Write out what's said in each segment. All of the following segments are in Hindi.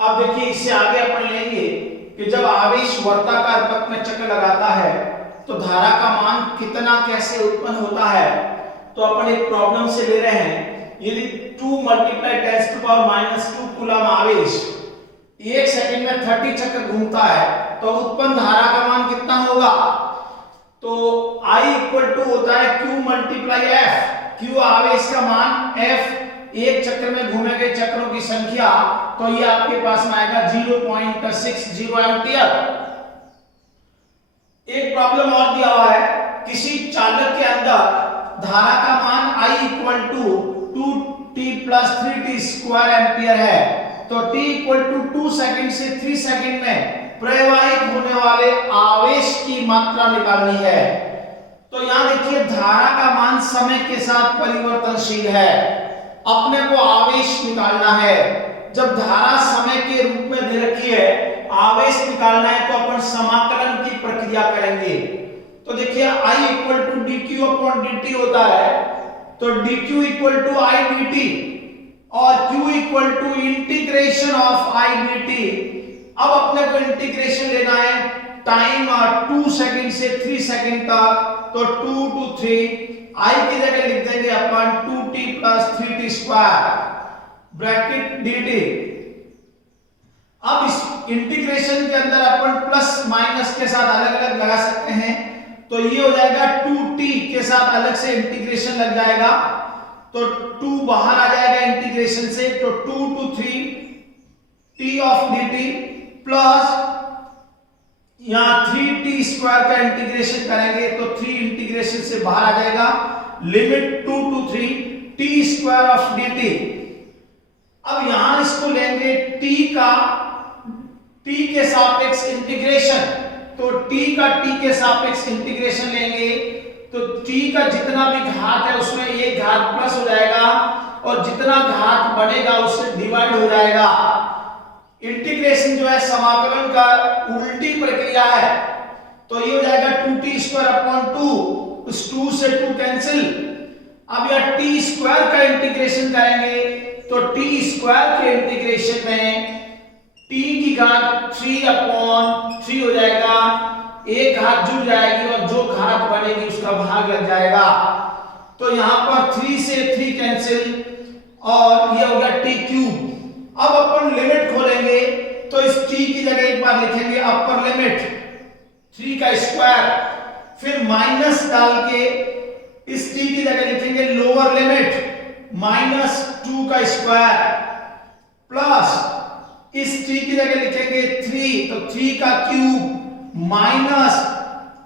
अब देखिए इससे आगे अपन लेंगे कि जब आवेश वर्ताकार पथ में चक्कर लगाता है तो धारा का मान कितना कैसे उत्पन्न होता है। तो अपन एक प्रॉब्लम से ले रहे हैं, यदि 2 × 10⁻⁻² कूलम आवेश 1 सेकंड में 30 चक्कर घूमता है तो उत्पन्न धारा का मान कितना होगा। तो I होता है Q × F। Q आवेश का मान, F एक चक्कर में घूमे गए चक्रों की संख्या, तो ये आपके पास में आएगा 0.60 एम्पियर। एक प्रॉब्लम और दिया हुआ है, किसी चालक के अंदर धारा का मान I = 2t + 3t² एम्पियर है। तो t = 2 सेकंड से 3 सेकंड में प्रवाहित होने वाले आवेश की मात्रा निकालनी है। तो यहां देखिए धारा का मान समय के साथ परिवर्तनशील है, अपने को आवेश निकालना है। जब धारा समय के रूप में दे रखी है, आवेश निकालना है तो अपन समाकलन की प्रक्रिया करेंगे। तो देखिए I = dq/dt होता है, तो dq = I dt और q = I dt। अब अपने को इंटीग्रेशन लेना है टाइम 2 सेकंड से 3 सेकंड तक, तो 2 to 3 I की जगह लिख देंगे अपन 2t + 3t² ब्रैकेट dt। अब इस इंटीग्रेशन के अंदर अपन प्लस माइनस के साथ अलग अलग लगा सकते हैं, तो ये हो जाएगा 2t के साथ अलग से इंटीग्रेशन लग जाएगा, तो 2 बाहर आ जाएगा इंटीग्रेशन से, तो 2 to 3 t of dt plus यहां 3t² का इंटीग्रेशन करेंगे तो 3 इंटीग्रेशन से बाहर आ जाएगा, limit 2 to 3 t² of dt। अब यहां इसको लेंगे t के सापेक्ष इंटीग्रेशन, तो t के सापेक्ष इंटीग्रेशन लेंगे तो t का जितना भी घात है उसमें एक घात प्लस हो जाएगा और जितना घात बढ़ेगा उससे डिवाइड हो जाएगा। इंटीग्रेशन जो है समाकलन का उल्टी प्रक्रिया है, तो ये हो जाएगा 2t²/2, उस 2 से 2 कैंसिल। अब यह t² का इंटीग्रेशन करेंगे तो t² के इंटीग्रेशन में t की घात 3/3 हो जाएगा, एक घात जुड़ जाएगी और जो घात बनेगी उसका भाग लग जाएगा, तो यहां पर 3 से 3 कैंसिल और ये हो गया t³। अब अपन लिमिट खोलेंगे तो इस t की जगह एक बार लिखेंगे अपर लिमिट 3 का स्क्वायर, फिर माइनस डाल के इस t की जगह लिखेंगे लोअर लिमिट -2 का स्क्वायर, प्लस इस t की जगह लिखेंगे 3, तो 3 का क्यूब माइनस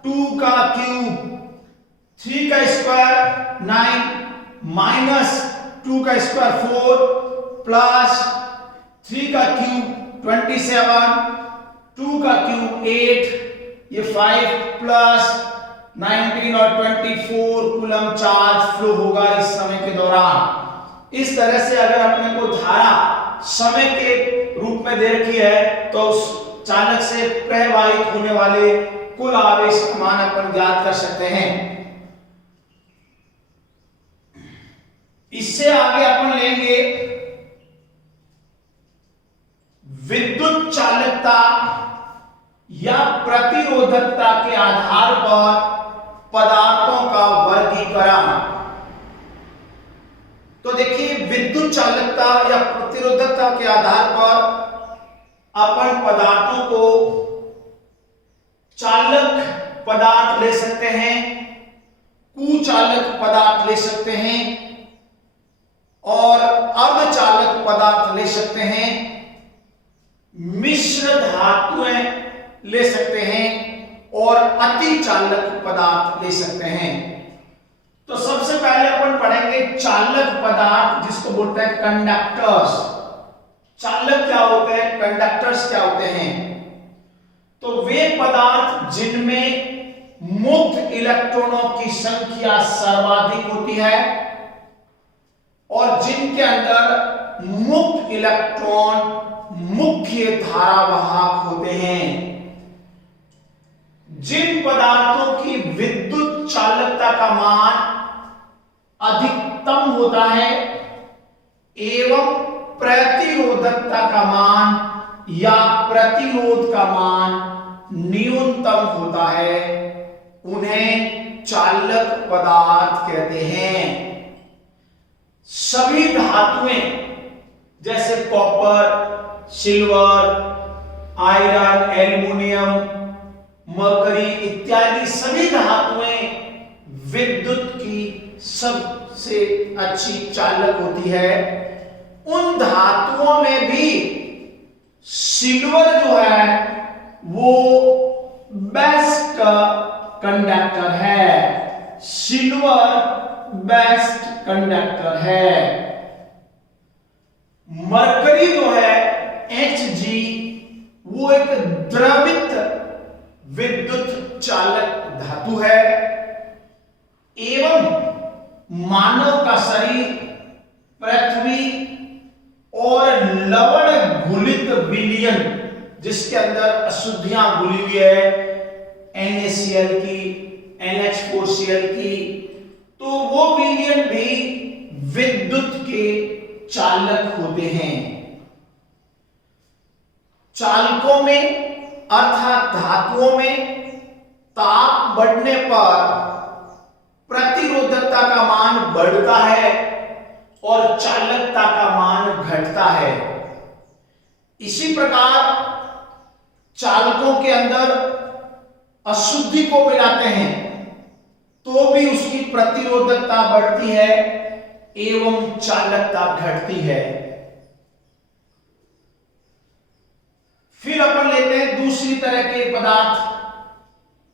2 का क्यूब, 3 का स्क्वायर 9 माइनस 2 का स्क्वायर 4 प्लस 3 का क्यूब 27, 2 का क्यूब 8, ये 5 प्लस 19 और 24 कूलम चार्ज फ्लो होगा इस समय के दौरान। इस तरह से अगर अपने को धारा समय के रूप में दे रखी है तो उस चालक से प्रवाहित होने वाले कुल आवेश का मान अपन ज्ञात कर सकते हैं। इससे आगे अपन लेंगे विद्युत चालकता या प्रतिरोधकता के आधार पर पदार्थों का वर्गीकरण। तो देखिए विद्युत चालकता या प्रतिरोधकता के आधार पर अपन पदार्थों को चालक पदार्थ ले सकते हैं, कुचालक पदार्थ ले सकते हैं और अर्धचालक पदार्थ ले सकते हैं, मिश्र धातुएं ले सकते हैं और अतिचालक पदार्थ ले सकते हैं। तो सबसे पहले अपन पढ़ेंगे चालक पदार्थ, जिसको बोलते हैं कंडक्टर्स। चालक क्या होते हैं, कंडक्टर्स क्या होते हैं? तो वे पदार्थ जिनमें मुक्त इलेक्ट्रॉनों की संख्या सर्वाधिक होती है और जिनके अंदर मुक्त इलेक्ट्रॉन मुख्य धारावाहक होते हैं। जिन पदार्थों की विद्युत चालकता का मान अधिकतम होता है एवं प्रतिरोधकता का मान या प्रतिरोध का मान न्यूनतम होता है उन्हें चालक पदार्थ कहते हैं। सभी धातुएं जैसे copper, silver, iron, aluminium, mercury इत्यादि सभी धातुएं विद्युत की सबसे अच्छी चालक होती है। उन धातुओं में भी सिल्वर जो है वो बेस्ट कंडक्टर है। सिल्वर बेस्ट कंडक्टर है। मरकरी जो है Hg वो एक द्रवित विद्युत चालक धातु है एवं मानव का शरीर, पृथ्वी और लवण घुलित विलयन जिसके अंदर अशुद्धियां घुली हुई है NaCl की, NH4Cl की, तो वो विलयन भी विद्युत के चालक होते हैं। चालकों में अर्थात धातुओं में ताप बढ़ने पर प्रतिरोधकता का मान बढ़ता है और चालकता का मान घटता है। इसी प्रकार चालकों के अंदर अशुद्धि को मिलाते हैं तो भी उसकी प्रतिरोधकता बढ़ती है एवं चालकता घटती है। फिर अपन लेते हैं दूसरी तरह के पदार्थ,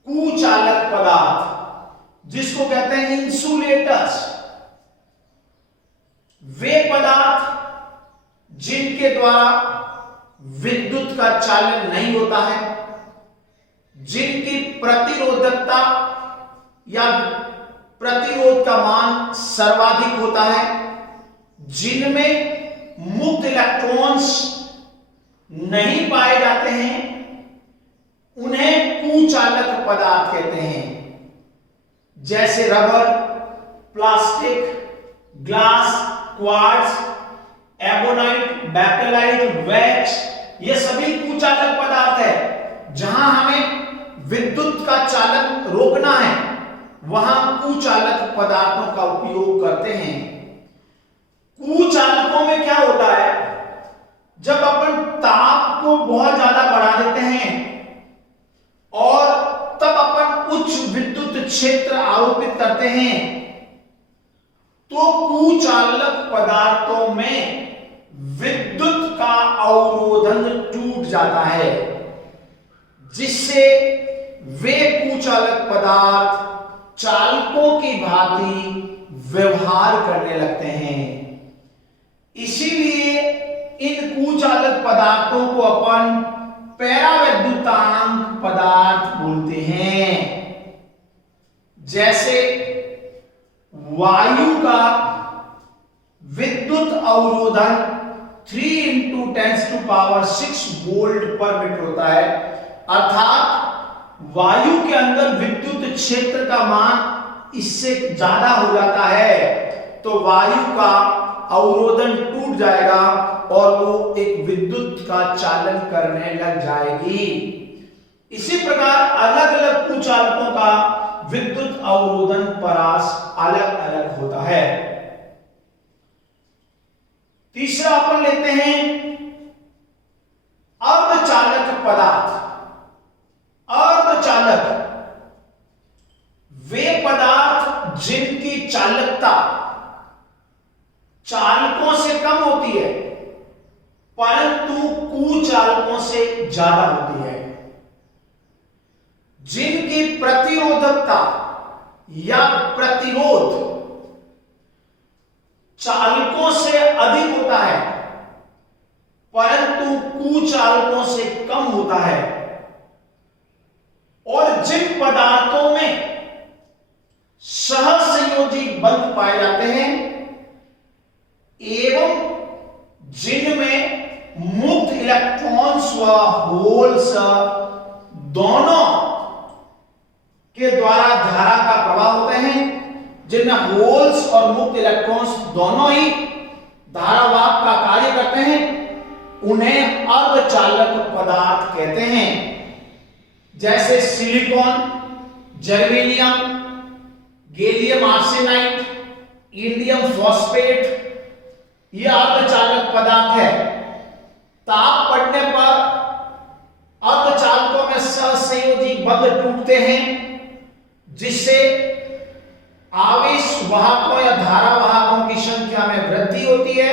कुचालक पदार्थ, जिसको कहते हैं इंसुलेटर्स। वे पदार्थ जिनके द्वारा विद्युत का चालन नहीं होता है, जिनकी प्रतिरोधकता या प्रतिरोध का मान सर्वाधिक होता है, जिनमें मुक्त इलेक्ट्रॉन्स नहीं पाए जाते हैं, उन्हें कुचालक पदार्थ कहते हैं। जैसे rubber, plastic, glass, quartz, ebonite, Bakelite, wax, ये सभी कुचालक पदार्थ है। जहां हमें विद्युत का चालन रोकना है वहां कुचालक पदार्थों का उपयोग करते हैं। कुचालकों में क्या होता है, जब अपन ताप को बहुत ज्यादा बढ़ा देते हैं और तब अपन उच्च विद्युत क्षेत्र आरोपित करते हैं तो कुचालक पदार्थों में विद्युत का अवरोधन टूट जाता है, जिससे वे कुचालक पदार्थ चालकों की भांति व्यवहार करने लगते हैं। इसीलिए इन कुचालक पदार्थों को अपन पैराविद्युतांक पदार्थ बोलते हैं। जैसे वायु का विद्युत अवरोधन 3 × 10⁻⁶ वोल्ट पर मीटर होता है, अर्थात वायु के अंदर विद्युत क्षेत्र का मान इससे ज्यादा हो जाता है तो वायु का अवरोधन टूट जाएगा और वो एक विद्युत का चालन करने लग जाएगी। इसी प्रकार अलग अलग कुचालकों का विद्युत अवरोधन परास अलग अलग होता है। तीसरा अपन लेते हैं अर्धचालक पदार्थ। अर्धचालक वे पदार्थ जिनकी चालकता चालकों से कम होती है परंतु कुचालकों से ज्यादा होती है, जिनकी प्रतिरोधकता या प्रतिरोध चालकों से अधिक होता है परंतु कुचालकों से कम होता है, और जिन पदार्थों में सहसंयोजी बंध पाए जाते हैं एवं जिनमें मुक्त इलेक्ट्रॉन्स व होल्स दोनों के द्वारा धारा का प्रवाह होते हैं, जिनमें होल्स और मुक्त इलेक्ट्रॉन्स दोनों ही धारावाहक का कार्य करते हैं, उन्हें अर्धचालक पदार्थ कहते हैं। जैसे silicon, germanium, gallium arsenide, indium phosphate, ये अर्धचालक पदार्थ है। ताप बढ़ने पर अर्धचालकों में सहसंयोजी बंध टूटते हैं, जिससे आवेश वाहकों या धारा वाहकों की संख्या में वृद्धि होती है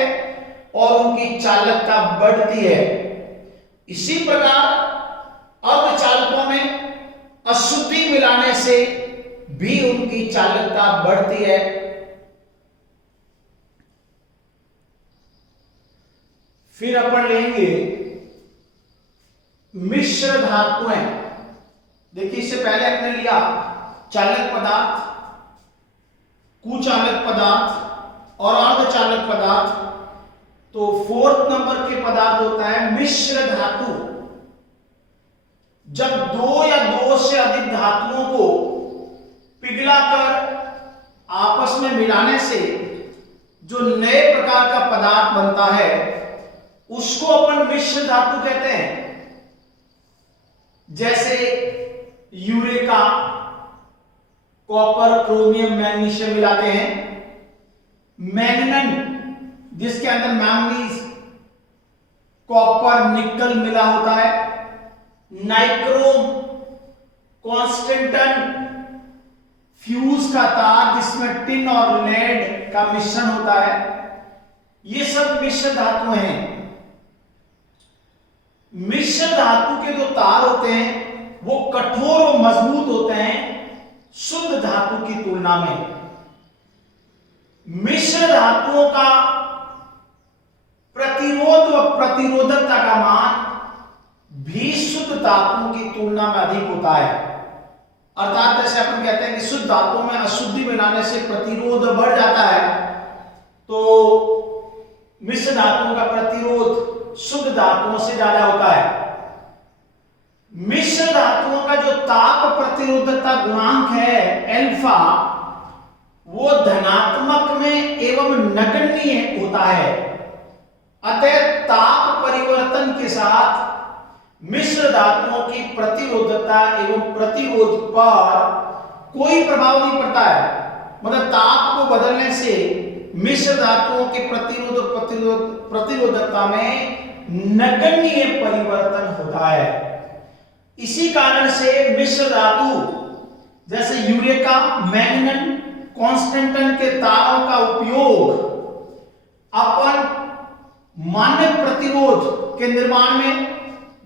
और उनकी चालकता बढ़ती है। इसी प्रकार अर्धचालकों में अशुद्धि मिलाने से भी उनकी चालकता बढ़ती है। फिर अपन लेंगे मिश्र धातुएं। देखिए, इससे पहले हमने लिया चालक पदार्थ, कुचालक पदार्थ और अर्धचालक पदार्थ। तो फोर्थ नंबर के पदार्थ होता है मिश्र धातु। जब दो या दो से अधिक धातुओं को पिघलाकर आपस में मिलाने से जो नए प्रकार का पदार्थ बनता है उसको अपन मिश्र धातु कहते हैं। जैसे यूरेका, कॉपर, क्रोमियम, मैग्नीशियम मिलाते हैं। मैग्नन, जिसके अंदर मैंगनीज, कॉपर, निकल मिला होता है। नाइक्रोम, कॉन्स्टेंटन, फ्यूज का तार जिसमें टिन और लेड का मिश्रण होता है। ये सब मिश्र धातु हैं। मिश्र धातु के जो तार होते हैं वो कठोर और मजबूत होते हैं शुद्ध धातु की तुलना में। मिश्र धातुओं का प्रतिरोध व प्रतिरोधकता का मान भी शुद्ध धातुओं की तुलना में अधिक होता है। अर्थात जैसे अपन कहते हैं कि शुद्ध धातुओं में अशुद्धि मिलाने से प्रतिरोध बढ़ जाता है, तो मिश्र धातुओं का प्रतिरोध शुद्ध धातुओं से ज्यादा होता है। मिश्र धातुओं का जो ताप प्रतिरोधकता गुणांक है अल्फा, वो धनात्मक में एवं नगण्य होता है। अतः ताप परिवर्तन के साथ मिश्र धातुओं की प्रतिरोधकता एवं प्रतिरोध पर कोई प्रभाव नहीं पड़ता है। मतलब ताप को बदलने से मिश्र धातुओं के प्रतिरोधकता में नगण्य परिवर्तन होता है। इसी कारण से मिश्र धातु जैसे यूरेका, मैग्नन, कॉन्स्टेंटन के तारों का उपयोग अपन मानक प्रतिरोध के निर्माण में,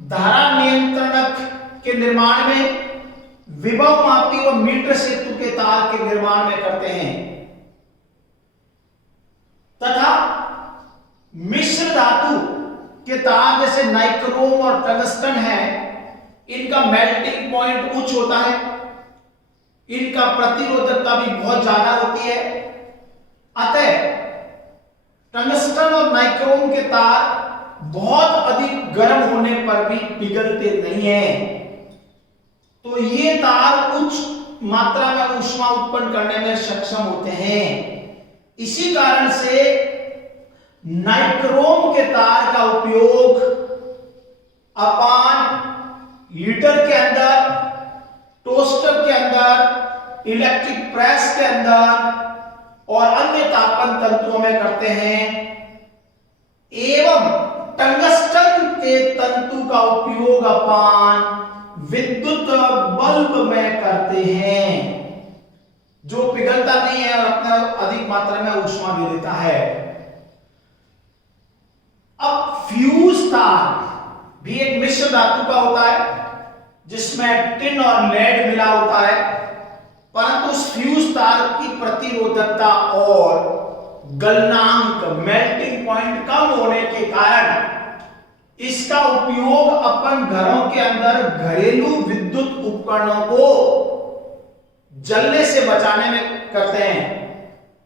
धारा नियंत्रणक के निर्माण में, विभव मापी व मीटर सेतु के तार के निर्माण में करते हैं। तथा मिश्र धातु के तार जैसे नाइक्रोम और टंगस्टन है, इनका मेल्टिंग पॉइंट उच्च होता है, इनका प्रतिरोधकता भी बहुत ज्यादा होती है। अतः टंगस्टन और नाइक्रोम के तार बहुत अधिक गर्म होने पर भी पिघलते नहीं हैं। तो ये तार उच्च मात्रा में ऊष्मा उत्पन्न करने में सक्षम होते हैं। इसी कारण से नाइक्रोम के तार का उपयोग अपन हीटर के अंदर, टोस्टर के अंदर, इलेक्ट्रिक प्रेस के अंदर और अन्य तापन तंतुओं में करते हैं। एवं टंगस्टन के तंतु का उपयोग अपन विद्युत बल्ब में करते हैं, जो पिघलता नहीं है और अपना अधिक मात्रा में ऊष्मा दे देता है। अब फ्यूज तार भी एक मिश्र धातु का होता है जिसमें टिन और लेड मिला होता है, परंतु उस फ्यूज तार की प्रतिरोधकता और गलनांक, मेल्टिंग पॉइंट कम होने के कारण इसका उपयोग अपन घरों के अंदर घरेलू विद्युत उपकरणों को जलने से बचाने में करते हैं।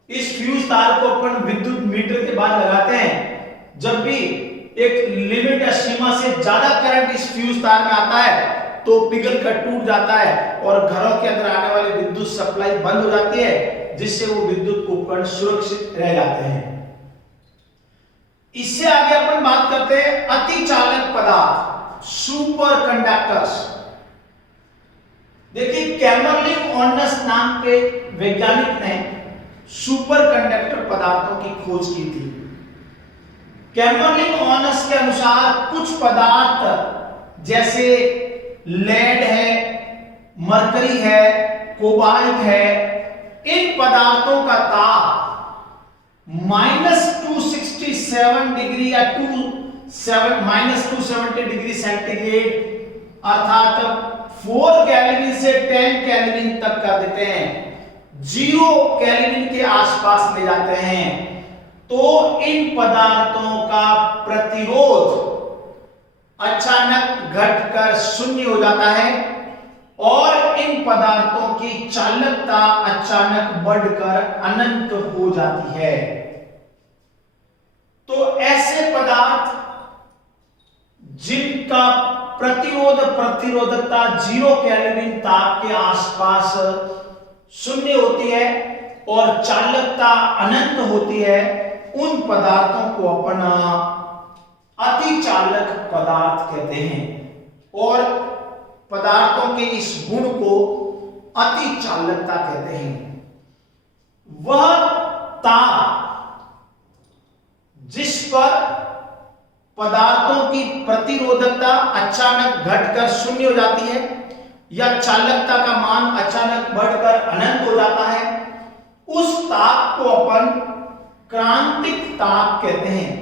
इस फ्यूज तार को अपन विद्युत मीटर के बाद लगाते हैं। जब भी एक लिमिट या सीमा से ज्यादा करंट इस फ्यूज तार में आता है तो पिघल कर टूट जाता है और घरों के अंदर आने वाली विद्युत सप्लाई बंद हो जाती है, जिससे वो विद्युत उपकरण सुरक्षित रह जाते हैं। इससे आगे अपन बात करते हैं अति चालक पदार्थ, सुपर कंडक्टर्स। देखिए कैमरलिन ऑनस नाम के वैज्ञानिक ने सुपर कंडक्टर पदार्थों की खोज की थी। कैमरलिन ऑनस के अनुसार कुछ पदार्थ जैसे लेड है, मरकरी है, कोबाल्ट है, इन पदार्थों का ताप -267 डिग्री या -270 डिग्री सेंटीग्रेड अर्थात 4 केल्विन से 10 केल्विन तक कर देते हैं, 0 केल्विन के आसपास ले जाते हैं। तो इन पदार्थों का प्रतिरोध अचानक घटकर शून्य हो जाता है और इन पदार्थों की चालकता अचानक बढ़कर अनंत हो जाती है। तो ऐसे पदार्थ जिनका प्रतिरोधकता 0 केल्विन ताप के आसपास शून्य होती है और चालकता अनंत होती है, उन पदार्थों को अपन अति चालक पदार्थ कहते हैं और पदार्थों के इस गुण को अति चालकता कहते हैं। वह ताप जिस पर पदार्थों की प्रतिरोधकता अचानक घटकर शून्य हो जाती है या चालकता का मान अचानक बढ़कर अनंत हो जाता है, उस ताप को अपन क्रांतिक ताप कहते हैं।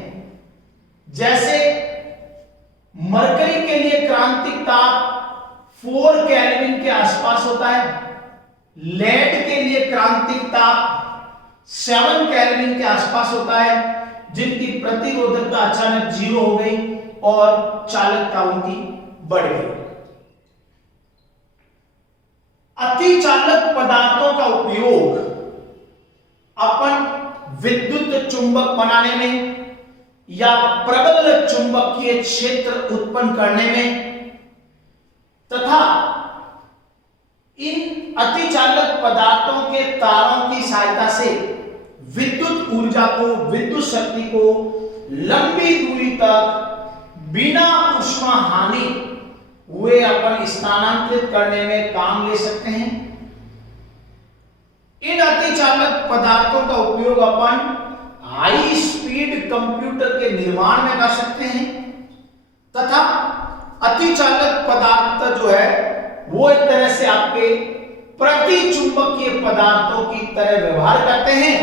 जैसे मरकरी के लिए क्रांतिक ताप 4 केल्विन के आसपास होता है, लेड के लिए क्रांतिक ताप 7 केल्विन के आसपास होता है, जिनकी प्रतिरोधकता अचानक 0 हो गई और चालकता उनकी बढ़ गई। अति चालक पदार्थों का उपयोग अपन विद्युत चुंबक बनाने में या प्रबल चुंबकीय क्षेत्र उत्पन्न करने में तथा इन अतिचालक पदार्थों के तारों की सहायता से विद्युत ऊर्जा को, विद्युत शक्ति को लंबी दूरी तक बिना ऊष्मा हानि हुए अपन स्थानांतरित करने में काम ले सकते हैं। इन अतिचालक पदार्थों का उपयोग अपन हाई स्पीड कंप्यूटर के निर्माण में कर सकते हैं तथा अतिचालक पदार्थ जो है वो एक तरह से आपके प्रतिचुंबकीय पदार्थों की तरह व्यवहार करते हैं